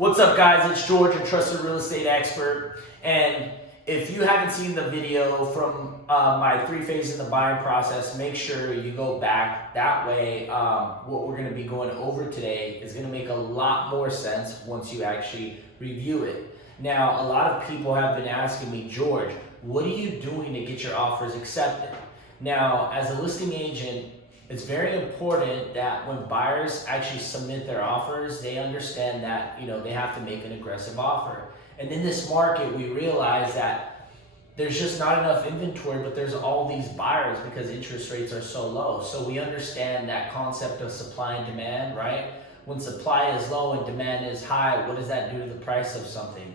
What's up, guys? It's George, a trusted real estate expert. And if you haven't seen the video from my 3 phases in the buying process, make sure you go back. That way, what we're going to be going over today is going to make a lot more sense once you actually review it. Now, a lot of people have been asking me, George, what are you doing to get your offers accepted? Now, as a listing agent, it's very important that when buyers actually submit their offers, they understand that, they have to make an aggressive offer. And in this market, we realize that there's just not enough inventory, but there's all these buyers because interest rates are so low. So we understand that concept of supply and demand, right? When supply is low and demand is high, what does that do to the price of something,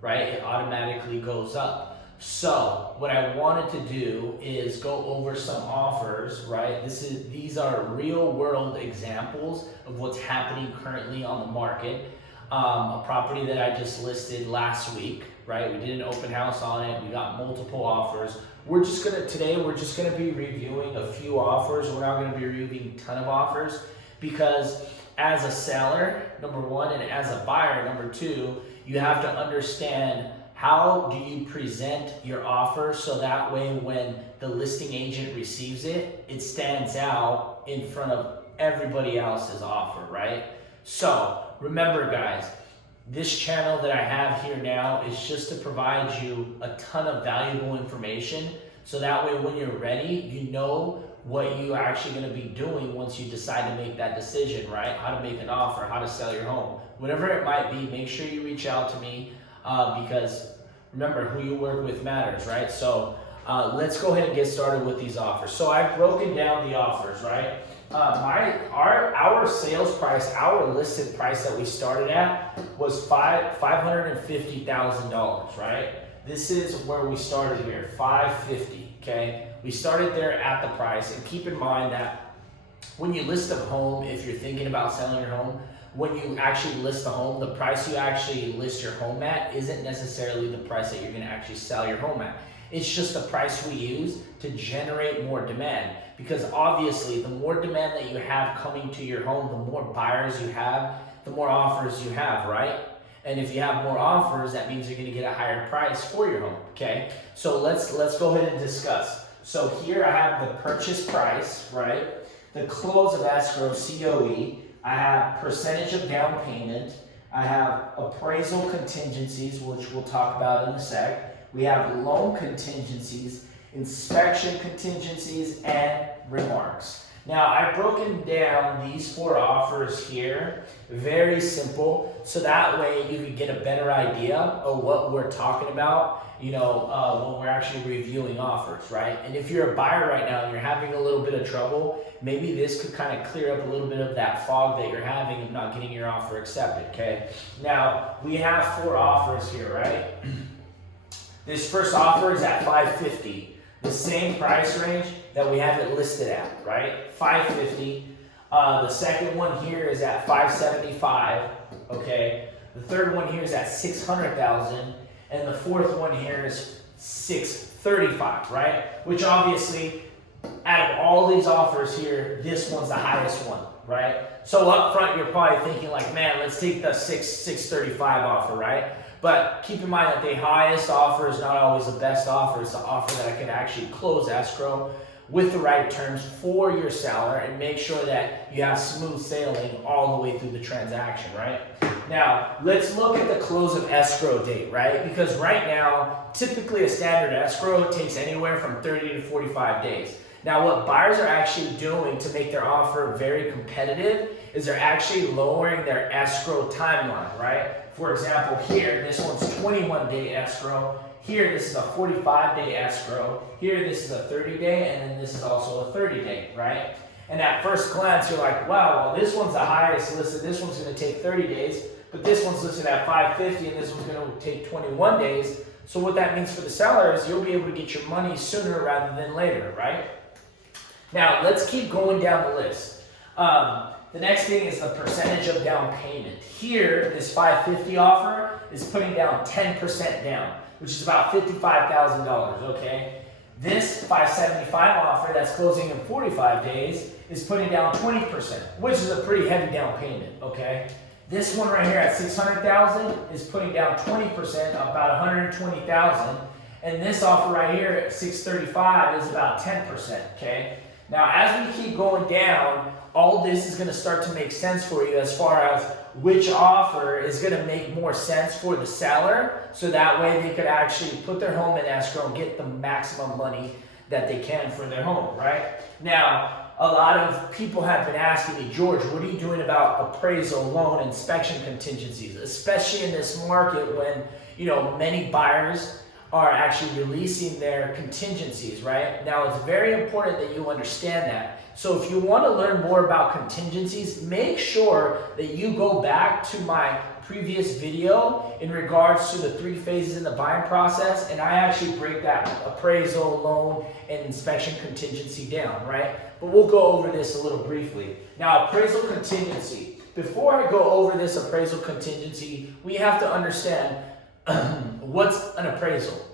right? It automatically goes up. So what I wanted to do is go over some offers, right? These are real world examples of what's happening currently on the market. A property that I just listed last week, right? We did an open house on it. We got multiple offers. Today we're just gonna be reviewing a few offers. We're not gonna be reviewing a ton of offers because as a seller, number one, and as a buyer, number two, you have to understand how do you present your offer so that way when the listing agent receives it, it stands out in front of everybody else's offer, right? So remember, guys, this channel that I have here now is just to provide you a ton of valuable information so that way when you're ready, you know what you're actually going to be doing once you decide to make that decision, right? How to make an offer, how to sell your home, whatever it might be. Make sure you reach out to me because remember, who you work with matters, right? So let's go ahead and get started with these offers. So I've broken down the offers, right? Our sales price, our listed price that we started at was $550,000, right? This is where we started here, $550,000, okay? We started there at the price, and keep in mind that when you list a home, if you're thinking about selling your home, when you actually list a home, the price you actually list your home at isn't necessarily the price that you're going to actually sell your home at. It's just the price we use to generate more demand. Because obviously, the more demand that you have coming to your home, the more buyers you have, the more offers you have, right? And if you have more offers, that means you're going to get a higher price for your home, okay? So let's go ahead and discuss. So here I have the purchase price, right? The close of escrow, COE. I have percentage of down payment. I have appraisal contingencies, which we'll talk about in a sec. We have loan contingencies, inspection contingencies, and remarks. Now, I've broken down these 4 offers here, very simple, so that way you can get a better idea of what we're talking about, when we're actually reviewing offers, right? And if you're a buyer right now and you're having a little bit of trouble, maybe this could kind of clear up a little bit of that fog that you're having of not getting your offer accepted, okay? Now, we have 4 offers here, right? This first offer is at $550,000, the same price range that we have it listed at, right? $550,000. The second one here is at $575,000, okay? The third one here is at $600,000, and the fourth one here is $635,000, right? Which obviously, out of all these offers here, this one's the highest one, right? So up front, you're probably thinking like, man, let's take the $635,000 offer, right? But keep in mind that the highest offer is not always the best offer. It's the offer that I can actually close escrow with the right terms for your seller and make sure that you have smooth sailing all the way through the transaction, right? Now, let's look at the close of escrow date, right? Because right now, typically a standard escrow takes anywhere from 30 to 45 days. Now, what buyers are actually doing to make their offer very competitive is they're actually lowering their escrow timeline, right? For example, here, this one's 21-day escrow. Here, this is a 45-day escrow. Here, this is a 30-day, and then this is also a 30-day, right? And at first glance, you're like, wow, well, this one's the highest listed. This one's going to take 30 days, but this one's listed at $550,000, and this one's going to take 21 days. So what that means for the seller is you'll be able to get your money sooner rather than later, right? Now, let's keep going down the list. The next thing is the percentage of down payment. Here, this $550,000 offer is putting down 10% down, which is about $55,000, okay? This $575,000 offer that's closing in 45 days is putting down 20%, which is a pretty heavy down payment, okay? This one right here at 600,000 is putting down 20%, about 120,000. And this offer right here at 635 is about 10%, okay? Now, as we keep going down, all this is going to start to make sense for you as far as which offer is going to make more sense for the seller, so that way they could actually put their home in escrow and get the maximum money that they can for their home, right? Now, a lot of people have been asking me, George, what are you doing about appraisal, loan, inspection contingencies, especially in this market when, you know, many buyers are actually releasing their contingencies, right? Now, it's very important that you understand that. So if you want to learn more about contingencies, make sure that you go back to my previous video in regards to the 3 phases in the buying process, and I actually break that appraisal, loan, and inspection contingency down, right? But we'll go over this a little briefly. Now, appraisal contingency. Before I go over this appraisal contingency, we have to understand what's an appraisal.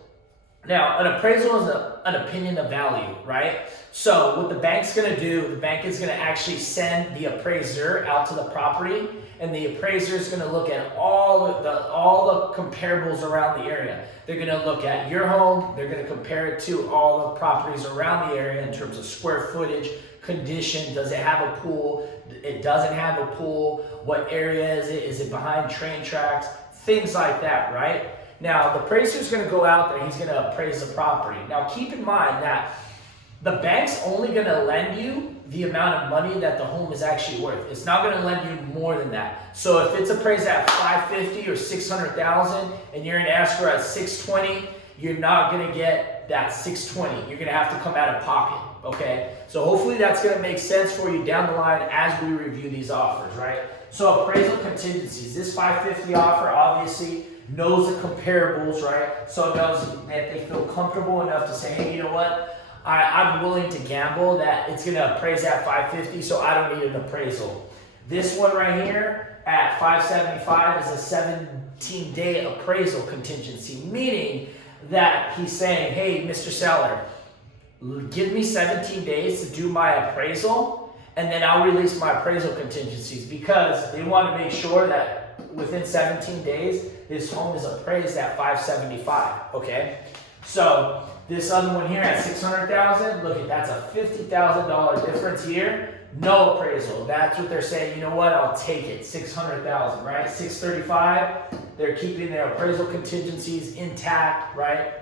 Now, an appraisal is an opinion of value, right? So what the bank's going to do, the bank is going to actually send the appraiser out to the property, and the appraiser is going to look at all the comparables around the area. They're going to look at your home, they're going to compare it to all the properties around the area in terms of square footage, condition, does it have a pool, it doesn't have a pool, what area is it behind train tracks, things like that, right? Now, the appraiser is going to go out there, he's going to appraise the property. Now, keep in mind that the bank's only going to lend you the amount of money that the home is actually worth. It's not going to lend you more than that. So if it's appraised at 550 or 600,000 and you're in escrow at 620, you're not going to get that 620. You're going to have to come out of pocket, okay? So hopefully that's going to make sense for you down the line as we review these offers, right? So appraisal contingencies. This 550 offer obviously knows the comparables, right? So it knows that they feel comfortable enough to say, hey, you know what? I'm willing to gamble that it's going to appraise at 550, so I don't need an appraisal. This one right here at 575 is a 17-day appraisal contingency, meaning that he's saying, hey, Mr. Seller, give me 17 days to do my appraisal, and then I'll release my appraisal contingencies, because they want to make sure that within 17 days, this home is appraised at 575, okay? So this other one here at 600,000, look, that's a $50,000 difference here. No appraisal. That's what they're saying. You know what? I'll take it. 600,000, right? 635. They're keeping their appraisal contingencies intact, right?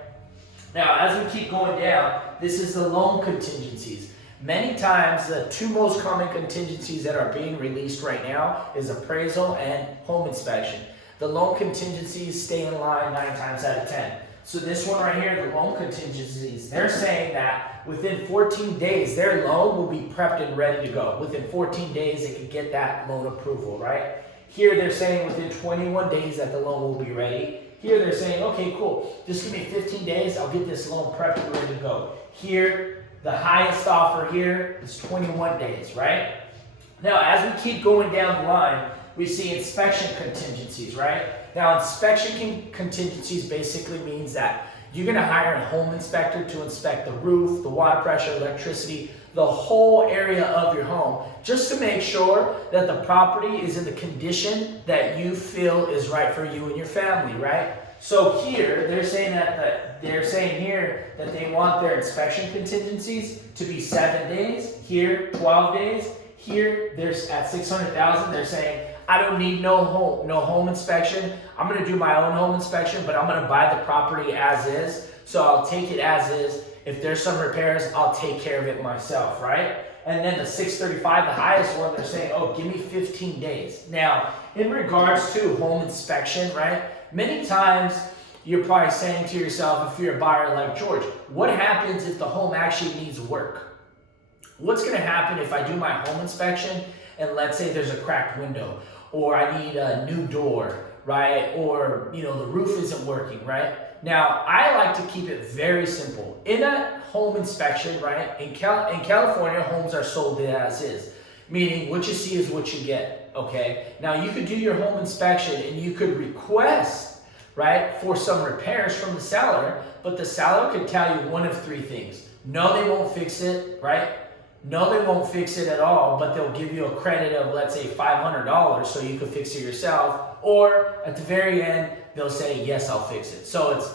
Now, as we keep going down, this is the loan contingencies. Many times, the 2 most common contingencies that are being released right now is appraisal and home inspection. The loan contingencies stay in line 9 times out of 10. So this one right here, the loan contingencies, they're saying that within 14 days, their loan will be prepped and ready to go. Within 14 days, they could get that loan approval, right? Here, they're saying within 21 days that the loan will be ready. Here, they're saying, okay, cool, just give me 15 days, I'll get this loan prepped and ready to go. Here, the highest offer here is 21 days, right? Now, as we keep going down the line, we see inspection contingencies, right? Now, inspection contingencies basically means that you're going to hire a home inspector to inspect the roof, the water pressure, electricity, the whole area of your home, just to make sure that the property is in the condition that you feel is right for you and your family, right? So here, they're saying here that they want their inspection contingencies to be 7 days. Here, 12 days. Here, there's at 600,000. They're saying, I don't need no home inspection. I'm going to do my own home inspection, but I'm going to buy the property as is. So I'll take it as is. If there's some repairs, I'll take care of it myself, right? And then the 635, the highest one, they're saying, oh, give me 15 days. Now, in regards to home inspection, right? Many times you're probably saying to yourself, if you're a buyer like George, what happens if the home actually needs work? What's going to happen if I do my home inspection and let's say there's a cracked window, or I need a new door, right? Or, you know, the roof isn't working, right? Now, I like to keep it very simple. In a home inspection, right, in California, homes are sold as is, meaning what you see is what you get, okay? Now, you could do your home inspection and you could request, right, for some repairs from the seller, but the seller could tell you one of 3 things. No, they won't fix it, right? No, they won't fix it at all, but they'll give you a credit of, let's say, $500 so you can fix it yourself. Or at the very end, they'll say, yes, I'll fix it. So it's,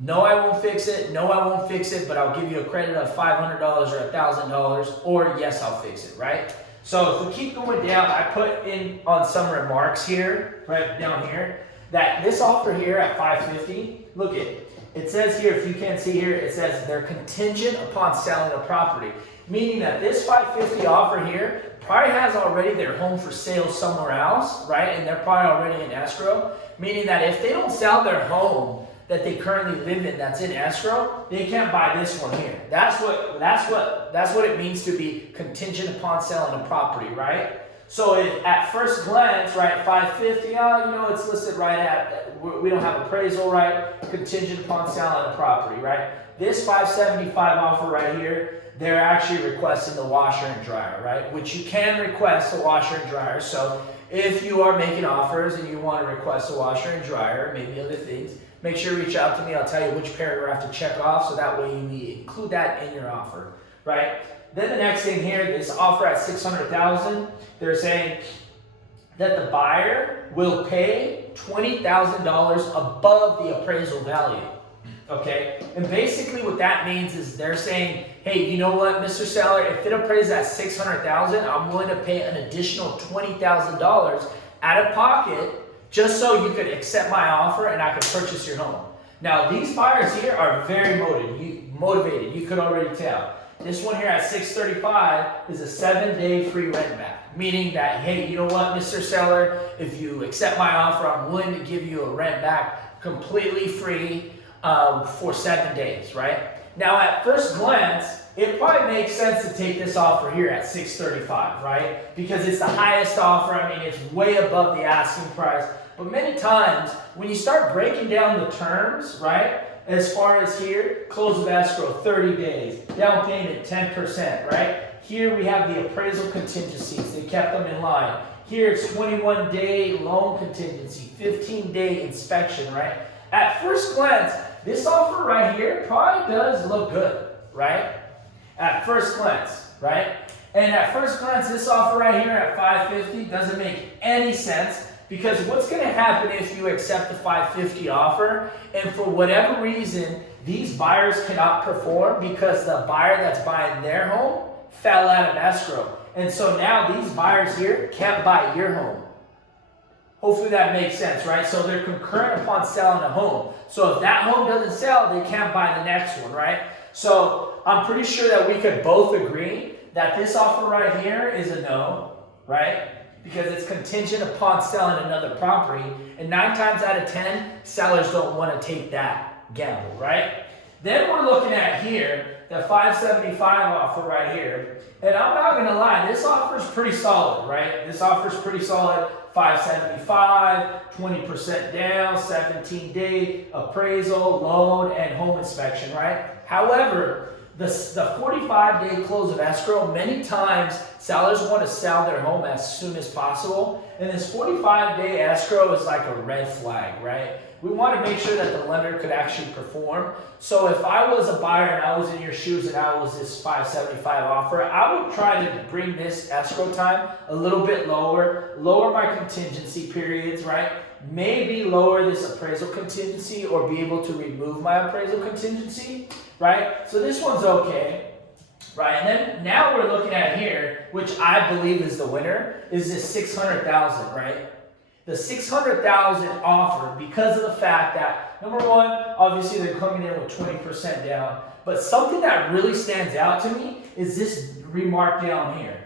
no, I won't fix it. No, I won't fix it, but I'll give you a credit of $500 or $1,000, or yes, I'll fix it, right? So if we keep going down, I put in on some remarks here, right down here, that this offer here at $550, look it says here, if you can't see here, it says they're contingent upon selling the property. Meaning that this $550 offer here probably has already their home for sale somewhere else, right? And they're probably already in escrow. Meaning that if they don't sell their home that they currently live in that's in escrow, they can't buy this one here. That's what it means to be contingent upon selling a property, right? So if at first glance, right, $550, it's listed right at, we don't have appraisal, right? Contingent upon selling a property, right? This $575 offer right here, they're actually requesting the washer and dryer, right? Which you can request a washer and dryer. So if you are making offers and you want to request a washer and dryer, maybe other things, make sure you reach out to me. I'll tell you which paragraph to check off, so that way you include that in your offer, right? Then the next thing here, this offer at $600,000, they're saying that the buyer will pay $20,000 above the appraisal value. Okay, and basically what that means is they're saying, hey, you know what, Mr. Seller, if it appraises at $600,000, I'm willing to pay an additional $20,000 out of pocket just so you could accept my offer and I could purchase your home. Now, these buyers here are very motivated. You could already tell. This one here at $635 is a 7-day free rent back, meaning that, hey, you know what, Mr. Seller, if you accept my offer, I'm willing to give you a rent back completely free for 7 days, right? Now, at first glance, it probably makes sense to take this offer here at $635, right? Because it's the highest offer. I mean, it's way above the asking price. But many times, when you start breaking down the terms, right? As far as here, close of escrow, 30 days, down payment, 10%, right? Here we have the appraisal contingencies. They kept them in line. Here it's 21-day loan contingency, 15-day inspection, right? At first glance, this offer right here probably does look good, right? At first glance, right? And at first glance, this offer right here at $550 doesn't make any sense, because what's going to happen if you accept the $550 offer and for whatever reason these buyers cannot perform because the buyer that's buying their home fell out of escrow, and so now these buyers here can't buy your home. Hopefully that makes sense, right? So they're concurrent upon selling a home. So if that home doesn't sell, they can't buy the next one, right? So I'm pretty sure that we could both agree that this offer right here is a no, right? Because it's contingent upon selling another property. And 9 times out of 10, sellers don't want to take that gamble, right? Then we're looking at here, the $575 offer right here. And I'm not going to lie, this offer is pretty solid, right? This offer is pretty solid. $575, 20% down, 17-day appraisal, loan, and home inspection, right? However, the 45-day close of escrow, many times sellers want to sell their home as soon as possible. And this 45-day escrow is like a red flag, right? We want to make sure that the lender could actually perform. So if I was a buyer and I was in your shoes and I was this $575 offer, I would try to bring this escrow time a little bit lower my contingency periods, right? Maybe lower this appraisal contingency or be able to remove my appraisal contingency, right? So this one's okay, right? And then now we're looking at here, which I believe is the winner, is this $600,000, right? The $600,000 offer, because of the fact that, number one, obviously they're coming in with 20% down, but something that really stands out to me is this remark down here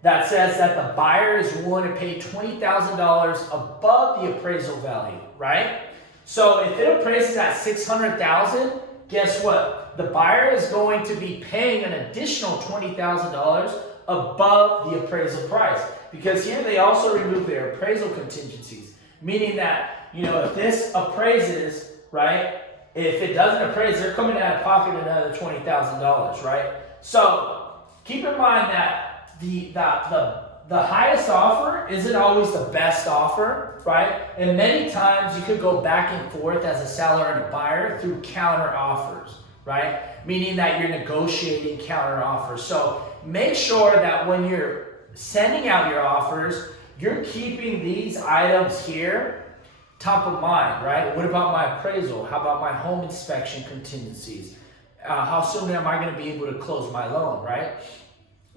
that says that the buyer is willing to pay $20,000 above the appraisal value, right? So if it appraises at $600,000, guess what? The buyer is going to be paying an additional $20,000 above the appraisal price. Because here they also remove their appraisal contingencies, meaning that, if this appraises, right, if it doesn't appraise, they're coming out of pocket another $20,000, right? So keep in mind that the highest offer isn't always the best offer, right? And many times you could go back and forth as a seller and a buyer through counter offers, right? Meaning that you're negotiating counter offers. So make sure that when you're sending out your offers, you're keeping these items here top of mind, right? What about my appraisal? How about my home inspection contingencies? How soon am I going to be able to close my loan, right?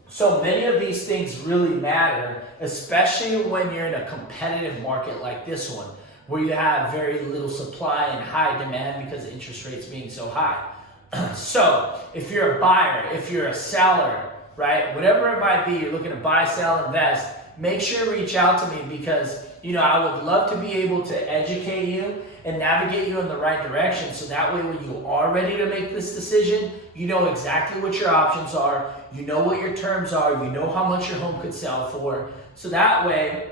So many of these things really matter, especially when you're in a competitive market like this one, where you have very little supply and high demand because of interest rates being so high. So if you're a buyer, if you're a seller, right, whatever it might be, you're looking to buy, sell, invest, make sure to reach out to me because, I would love to be able to educate you and navigate you in the right direction. So that way, when you are ready to make this decision, you know exactly what your options are. You know what your terms are. You know how much your home could sell for. So that way,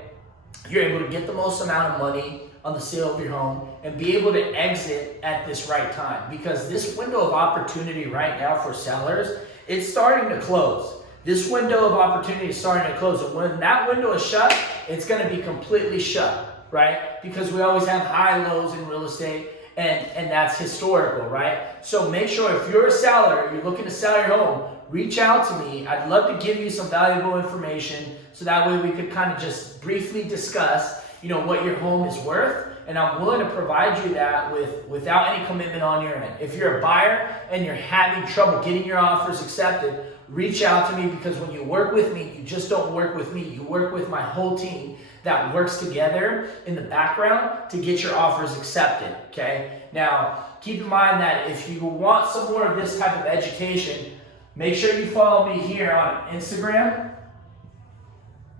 you're able to get the most amount of money on the sale of your home and be able to exit at this right time. Because this window of opportunity right now for sellers, it's starting to close. This window of opportunity is starting to close. And when that window is shut, it's going to be completely shut, right? Because we always have high lows in real estate, and that's historical, right? So make sure if you're a seller, you're looking to sell your home, reach out to me. I'd love to give you some valuable information so that way we could kind of just briefly discuss, what your home is worth. And I'm willing to provide you that without any commitment on your end. If you're a buyer and you're having trouble getting your offers accepted, reach out to me because when you work with me, you just don't work with me. You work with my whole team that works together in the background to get your offers accepted, okay? Now, keep in mind that if you want some more of this type of education, make sure you follow me here on Instagram,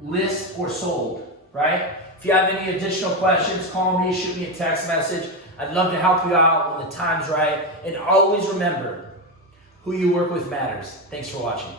list or sold, right? If you have any additional questions, call me, shoot me a text message. I'd love to help you out when the time's right. And always remember, who you work with matters. Thanks for watching.